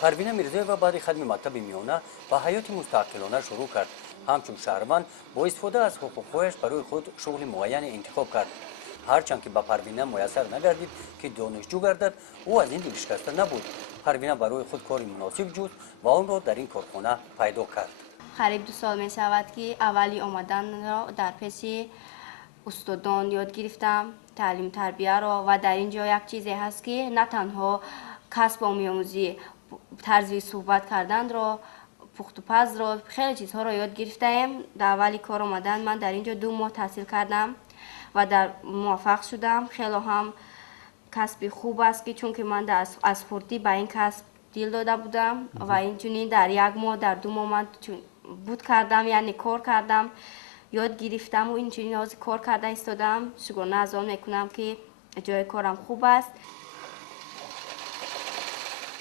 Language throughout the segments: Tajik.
پروین میرزایова بعد ختم مکتب میانه با حیات مستقلانه شروع کرد. همچون شهروند با استفاده از حقوقش برای خود شغل معین انتخاب کرد. هرچند که به پروینه میسر نگردید که دانشجو گردد، او از این دل شکسته نبود. پروینه برای خود کاری مناسب جست و آن را در این کارخانه پیدا کرد. قریب 2 سال می شود که اولی آمدن را در پس استادان یاد گرفتم، تعلیم تربیه را، و در اینجا یک چیزی هست که نه تنها کسب آموزی، طرز صحبت کردن را، پخت و پز را، خیلی چیزها را یاد گرفتیم. در اولی کار آمدن من در اینجا 2 ماه تحصیل کردم و در موفق شدم. خیلی هم کسب خوب است که چون که من از خردی به این کسب دل داده بودم و اینجوری در 1 ماه در 2 ماه من بود کردم، یعنی کار کردم، یاد گرفتم و اینجوری از کار کرده ایستادم. شکرانه از آن میکنم که جای کارم خوب است.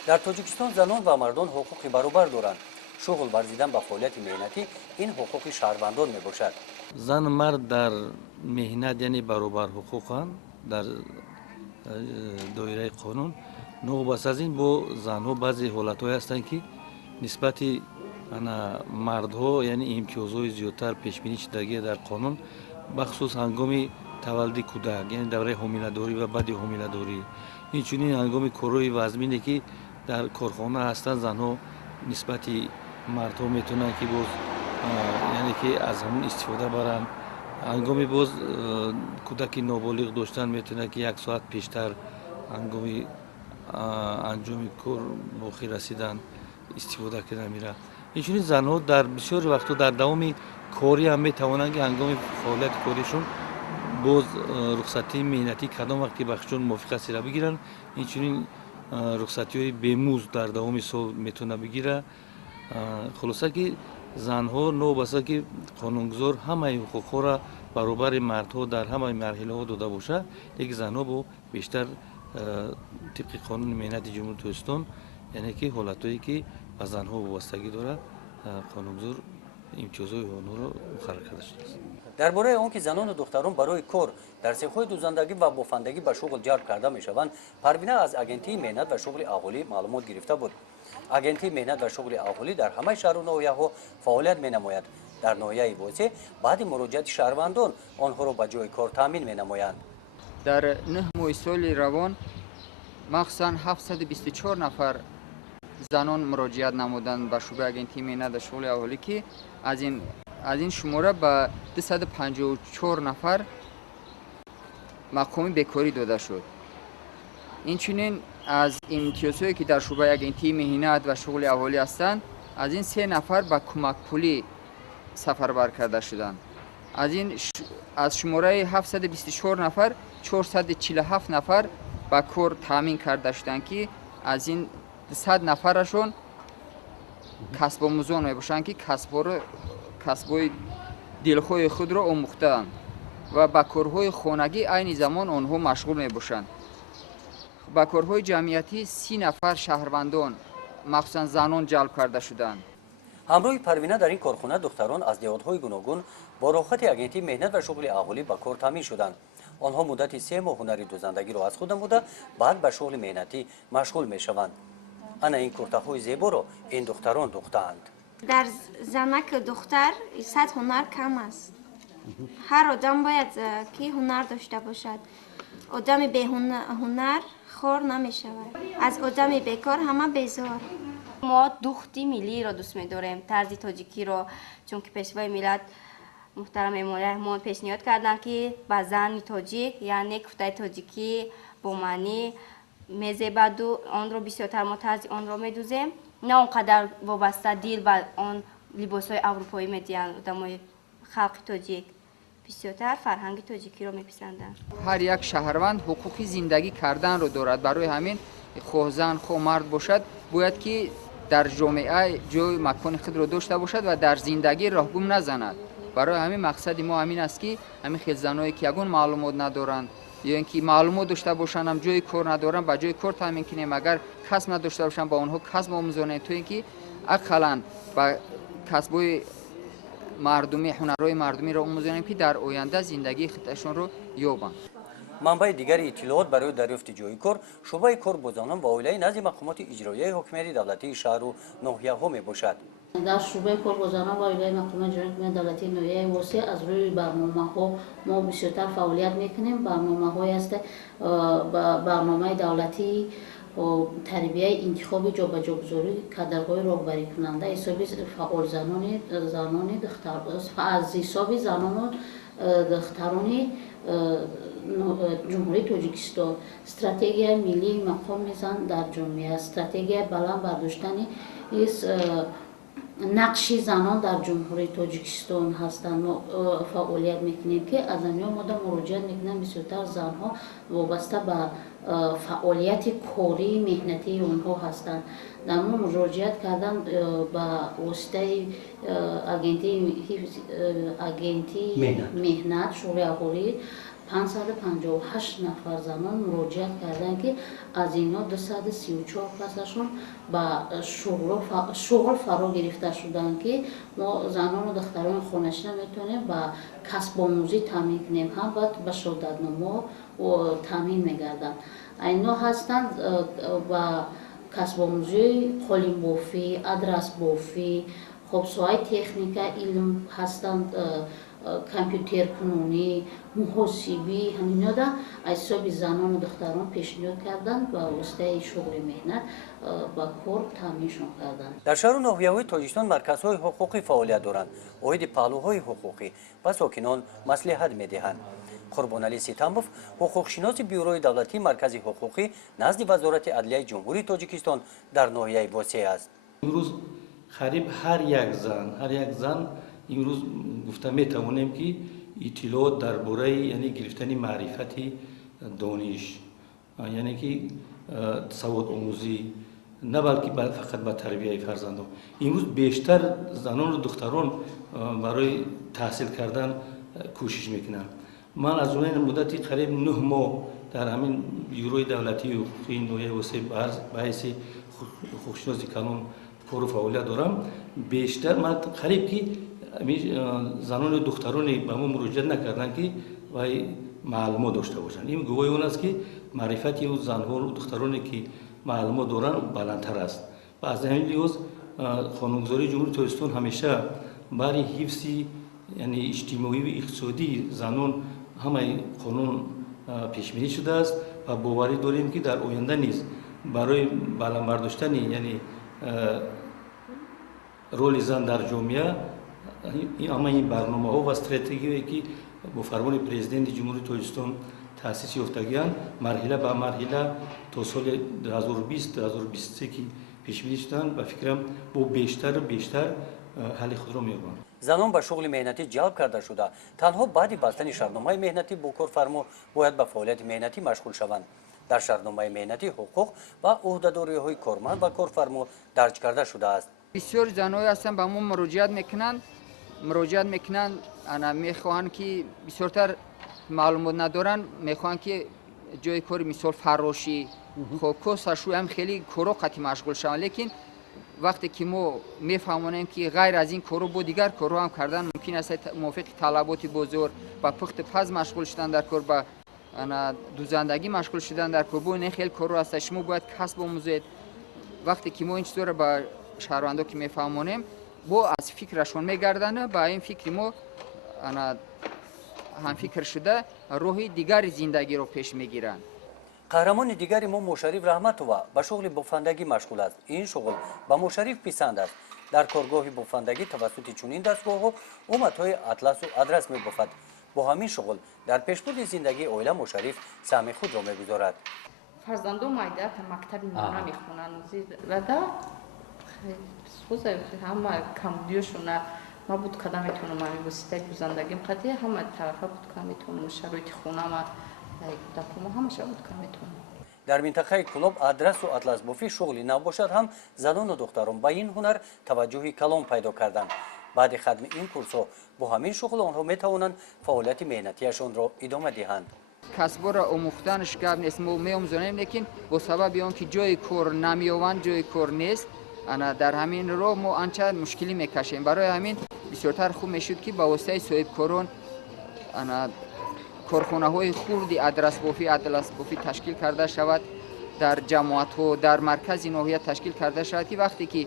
در تاجیکستان زنان و مردان حقوق برابر دارند. شغل ورزیدن به فعالیت مهنتی این حقوق شهروندان می باشد. زن و مرد در مهنت یعنی برابر حقوقند در دایره قانون. نوبت از این با زنها بعضی حالت‌های هستند که نسبت مردها یعنی امتیازهای زیادتر پیش بینی شدگی در قانون، بخصوص هنگام تولد کودک یعنی دوره حامله‌داری و بعد حامله‌داری. اینچنین هنگام کارهای وزمینی که در کارخانه هستند، زنها نسبت مردها میتونن که باز یعنی که از همون استفاده برن. هنگامی باز کودک نابالغ داشتن میتونه که 1 ساعت پیشتر هنگامی انجام کار باقی رسیدن استفاده کنه میره. اینچنین زنها در بسیار وقتا در دوام کاری هم میتوانند که هنگام فعالیت کاریشون باز رخصتی مهنتی کدام وقت که بخشون موافق است را بگیرن. اینچنین رخصتی های بیموز در دوام سال میتونه بگیره. خلاصه که زنها نوبسته که قانونگذار همه حقوق را برابر مردها در همه مرحله ها داده باشه، یک زنها با بیشتر طبق قانون مهنت جمهوری تاجیکستان یعنی که حالتایی که به زنها وابستگی داره قانونگذار امتیازهای آنها را مقرر کرده شده است. درباره آنکه زنان و دختران برای کار در سیخ‌های دوزندگی و بافندگی به شغل جلب کرده میشوند، پروینه از اگنتی مهنت و شغل اهالی معلومات گرفته بود. اگنتی مهنت و شغل اهالی در همه شهر و ناحیه‌ها فعالیت می‌نماید. در ناحیه واسه بعد مراجعت شهروندان آنها را به جای کار تامین می‌نمایند. در 9 ماه سال روان مخصوصاً 724 نفر زنان مراجعت نمودند به شعبه اگنتی مهنت و شغل اهالی که از این شماره به 254 نفر مقام بیکاری داده شد. اینچنین از امتیازهایی که در شعبه اگنتی مهنت و شغل اهالی هستند، از این 3 نفر به کمک پولی سفربر کرده شدند. از شماره 724 نفر 447 نفر به کار تامین کرده شدند که از این 100 نفرشون کسب آموزان می باشند که کسب‌های دلخواه خود را آموختند و به کارهای خانگی عین زمان آنها مشغول می باشند. به کارهای جمعیتی 30 نفر شهروندان مخصوصا زنان جلب کرده شدند. همراه پروینه در این کارخانه دختران از نهادهای گوناگون با رخصت اگنتی مهنت و شغل اهالی به کار تامین شدند. آنها مدت 3 ماه هنری دوزندگی را از خود نموده بعد به شغل مهنتی مشغول می شوند. انا این کرته‌های زیبا را این دختران دوختند. در زنک دختر صد هنر کم است. هر آدم باید که هنر داشته باشد. آدم به هنر خور نمی شود. از آدم بیکار همه بیزار. ما دختی ملی را دوست می‌داریم، طرز تاجیکی را، چون که پیشوای ملت محترم امام رحمان پیشنهاد کردن که به زن تاجیک یعنی کفتای تاجیکی با معنی میزبد و آن را بسیارتر ما طرز آن را می‌دوزیم، نه اونقدر وابسته دل به آن لباس‌های اروپایی می‌دهند. آدمای خلق تاجیک بسیارتر فرهنگ تاجیکی را می‌پسندند. هر یک شهروند حقوق زندگی کردن را دارد. برای همین خواه زن خواه مرد باشد باید که در جامعه جای مکان خود را داشته باشد و در زندگی راهگم نزند. برای همین مقصد ما همین است که همین خیل زنایی که یگان معلومات ندارند یا اینکه معلومات داشته باشند هم جای کار ندارند با جای کار تامین کنیم. اگر کسب نداشته باشند با اونها کسب آموزانیم تو اینکه اقلاً با کسبای مردمی هنرهای مردمی را آموزانیم که در آینده زندگی خودشون رو یابند. манбаи дигари иттилоот барои дарёфти ҷойи кор шуъбаи кор бо занон ва оилаи назди мақомоти иҷроияи ҳокимияти давлатии шаҳру ноҳияҳо мебошад. дар шӯъбаи кор бо занон ва оилаи мақомоти иҷроияи давлатии ноҳияи восеъ аз рӯи барномаҳо мо бисёртар фаъолият мекунем. Барномаҳое аст барномаи давлатии тарбияи интихоби ҷобаҷогузории кадрҳои роҳбарикунанда ҳисоби фаъол занони аз ҳисоби занону духтарони ҷумҳурии Тоҷикистон, стратегияи миллии мақоми зан дар ҷомеа, стратегияи баланд бардоштани нақши занон дар ҷумҳурии Тоҷикистон ҳастанд. Мо фаъолият мекунем ки аз амё мода муроҷиат мекунанд бисёртар занҳо вобаста ба фаъолияти кории меҳнатии онҳо ҳастанд. дар мо муроҷиат кардан ба воситаи агентии меҳнат шуғли аҳолӣ 558 нафар занон муроҷиат карданд ки аз инҳо 234 касашон ба шуғл фаро гирифта шуданд ки мо занону духтарони хонашина метавонем ба касбомӯзӣ таъмин кунем, ҳам ба шаҳодатномо таъмин мегарданд. айно ҳастанд ба касбомӯзии қолинбофӣ, адрасбофӣ, хобсоҳаи техника илм ҳастанд, компютеркунунӣ, муҳосибӣ, ҳаминода аз ҳисоби занону духтарон пешниҳод карданд ба воситаи шуғли меҳнат ба кор таъминшон карданд. дар шаҳру ноҳияҳои тоҷикистон марказҳои ҳуқуқӣ фаъолият доранд. оиди паҳлӯҳои ҳуқуқӣ ба сокинон маслиҳат медиҳанд. қурбоналӣ ситамов ҳуқуқшиноси бюрои давлатии маркази ҳуқуқӣ назди вазорати адлияи ҷумҳурии Тоҷикистон дар ноҳияи восеъ аст. имрӯз қариб ҳар як зан имрӯз гуфта метавонем ки иттилоот дар бораи яъне гирифтани маърифати дониш, яъне ки саводомӯзӣ, на балки фақат ба тарбияи фарзандон. имрӯз бештар занону духтарон барои таҳсил кардан кӯшиш мекунанд. ман аз ҷумлаи муддати қариб 9 моҳ дар ҳамин бюрои давлатии ҳуқуқии ноҳияи восеъ ба ҳайси ҳуқуқшиноси калон кору фаъолият дорам. бештар ман қариб ки занони духтароне ба мо муроҷиат накарданд ки вай маълумот дошта бошанд. ин гувоҳи он аст ки маърифати занҳо духтароне ки маълумот доранд баландтар аст. ва аз ҳамин лиҳоз қонунгузории ҷумҳурии Тоҷикистон ҳамеша баъри ҳифзи яъне иҷтимоиву иқтисодии занон ҳамаи қонун пешбинӣ шудааст ва боварӣ дорем ки дар оянда низ барои баландбардоштани яъне роли зан дар ҷомеа ҳамаи барномаҳо ва стратегияе ки бо фармони президенти ҷумҳурии Тоҷикистон таъсис ёфтагианд марҳила ба марҳила то соли 2020-2023 ки пешбинӣ шуданд ба фикрам бо бештару бештар ҳалли худро меёбанд. занон ба шуғли меҳнатӣ ҷалб карда шуда танҳо баъди бастани шартномаи меҳнатӣ бо корфармо бояд ба фаъолияти меҳнатӣ машғул шаванд. дар шартномаи меҳнатӣ ҳуқуқ ва ӯҳдадориҳои корманд ва корфармо дарҷ карда шудааст. бисёр занҳое ҳастанд ба мо муроҷиат мекунанд мехоҳанд ки бисёртар маълумот надоранд, мехоҳанд ки ҷои кори мисол фарошӣ, косашӯи ҳам хеле коро қатъи машғул шаванд, лекин вақте ки мо мефаҳмонем ки ғайр аз ин кору бо дигар корҳо ҳам кардан мумкин аст мувофиқи талаботи бозор, ба пухти паз машғул шудан дар кор, ба дузандагӣ машғул шудан дар кор, бо ин хеле корҳо аст, шумо бояд касб омӯзед. вақте ки мо ин чизора ба шаҳрвандо ки мефаҳмонем, бо аз фикрашон мегарданд, ба ин фикри мо ҳамфикр шуда роҳи дигари зиндагиро пеш мегиранд. қаҳрамони дигари мо Мошариф Раҳматова ба шуғли бофандагӣ машғул аст. ин шуғл ба Мошариф писанд аст. дар коргоҳи бофандагӣ тавассути чунин дастгоҳҳо омадҳои атласу адрас мебофад. бо ҳамин шуғл дар пешбурди зиндагии оила Мошариф саҳми худро мегузорад. фарзандон майда мактаби миёна мехонанд зада ҳама камбудиёшона ма буд када метавонам ҳамин воситаи гузандагим қадия ҳама тарафа буд ка метавонам шароити хонама дакумо ҳамаша буд ка метавонам. дар минтақаи Кулоб адрасу атласбофӣ шуғли набошад ҳам занону духтарон ба ин ҳунар таваҷҷӯҳи калон пайдо карданд. баъди хатми ин курсҳо бо ҳамин шуғл онҳо метавонанд фаъолияти меҳнатиашонро идома диҳанд. касбора омӯхтанаш гап нест, мо меомӯзонем, лекин бо сабаби он ки ҷои кор намеёванд, ҷои кор нест, дар ҳамин роҳ мо анча мушкилӣ мекашем. барои ҳамин бисёртар хуб мешуд ки ба воситаи соҳибкорон корхонаҳои хурди адласбофӣ ташкил карда шавад, дар ҷамоатҳо дар маркази ноҳия ташкил карда шавад, ки вақте ки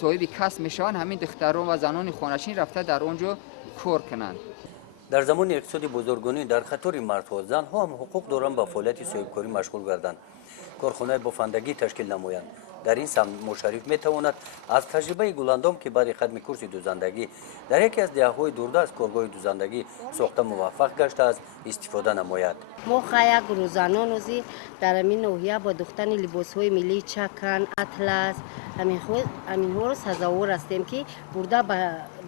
соҳиби касб мешаванд, ҳамин духтарон ва занони хонашин рафта дар он ҷо кор кунанд. дар замони иқтисоди бозоргонӣ дар қатори мардҳо занҳо ҳам ҳуқуқ доранд ба фаъолияти соҳибкорӣ машғул гарданд, корхонаи бофандагӣ ташкил намоянд. дар ин самт мушарриф метавонад аз таҷрибаи гуландом ки баъди хатми курси дузандагӣ дар яке аз деҳаҳои дурда аз коргоҳи дузандагӣ сохта муваффақ гаштааст истифода намояд. мо хаяк рӯзанон рӯзи дар ҳамин ноҳия ба духтани либосҳои миллии чакан, атлас ҳаминҳоро сазовор ҳастем, ки бурда ба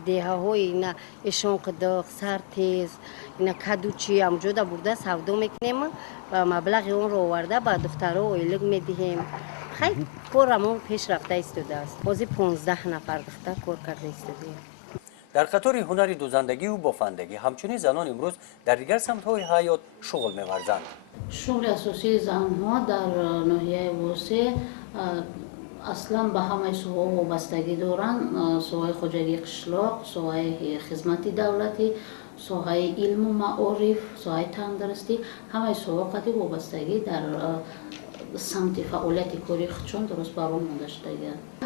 деҳаҳои ина эшонқидоқ, сартез, ина кадучи амҷода бурда савдо мекунем ва маблағи онро оварда ба духтаро ойлик медиҳем. خیلی کارمون پیش رفته ایستاده است. بازی 15 نفر دختر کار کرده ایستاده. در قطار هنر دوزندگی و بافندگی همچنین زنان امروز در دیگر سمت‌های حیات شغل می‌ورزند. شغل اساسی زنها در ناحیه وسع اصلا به همه سوها وابستگی دارند. سوهای خواجگی قشلاق، سوهای خدمت دولتی، سوهای علم و معارف، سوهای تندرستی، همه سوها قطعی وابستگی در سمت فعالیت کاری خودشون درست برام مونده شده.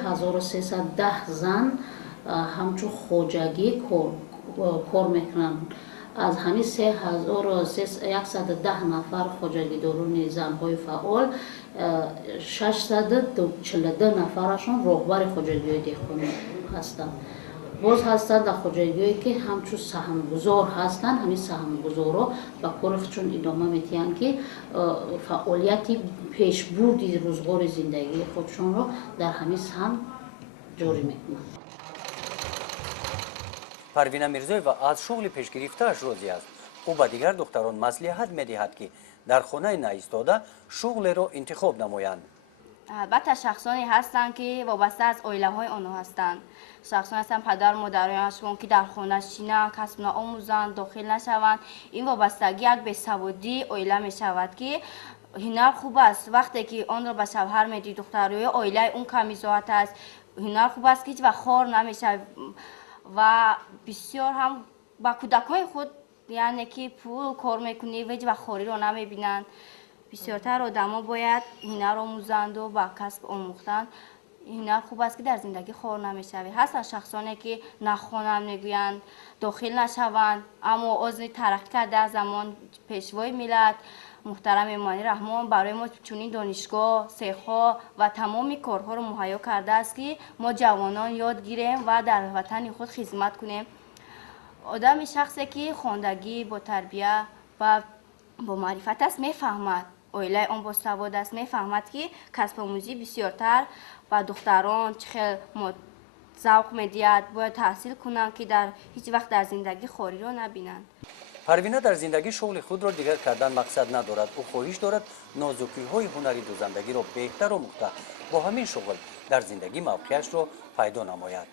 1310 زن همچون خواجگی کار میکنن. از همین 3110 نفر خواجگی دارون زنهای فعال، 642 نفرشون رهبر خواجگی دهقانی هستند. باز هستند در خواجگی‌هایی که همچون سهمگذار هستند، همین سهمگذارا با کار خودشون ادامه میدن که فعالیتی پیشبردی روزگار زندگی خودشون رو در همین سهم جاری میکنند. پروینه میرزایова از شغل پیشگرفته‌اش راضی است. او به دیگر دختران مصلحت می‌دهد که در خانه نایستاده شغل را انتخاب نمایند. البته شخصانی هستند که وابسته از عائله‌های آنها هستند. شخصانی هستند پدر و مادرانشون که در خانه شینند، کسب نآموزند، داخل نشوند. این وابستگی یک بی‌سوادی عائله می‌شود که هنر خوب است. وقتی که آن را به شوهر میدی دخترای عائله اون کمی ذات است. هنر خوب است که هیچ وقت خار نمیشه و بسیار هم با کودکای خود یعنی که پول کار میکنی و هیچ وقت خواری رو نمیبینند. بسیارتر آدما باید هنر آموزند و با کسب آموختن. هنر خوب است که در زندگی خار نمیشوی. هستن شخصانی که نخوانند میگویند داخل نشوند، اما آزادی ترقی کرده از زمان پیشوای ملت محترم امانی رحمان برای ما چنین دانشگاه، سیخ‌ها و تمامی کارها رو مهیا کرده است که ما جوانان یاد گیریم و در وطن خود خدمت کنیم. آدم شخصی که خواندگی با تربیت و با معرفت است میفهمد، عائله آن با سواد است میفهمد که کسب آموزی بسیارتر و دختران چه ذوق میدهد، باید تحصیل کنند که در هیچ وقت در زندگی خواری را نبینند. پروینه در زندگی شغل خود را دیگر کردن مقصد ندارد. او خواهش دارد نازکی‌های هنری دوزندگی را بهتر و مختلف با همین شغل در زندگی موقعش را پیدا نماید.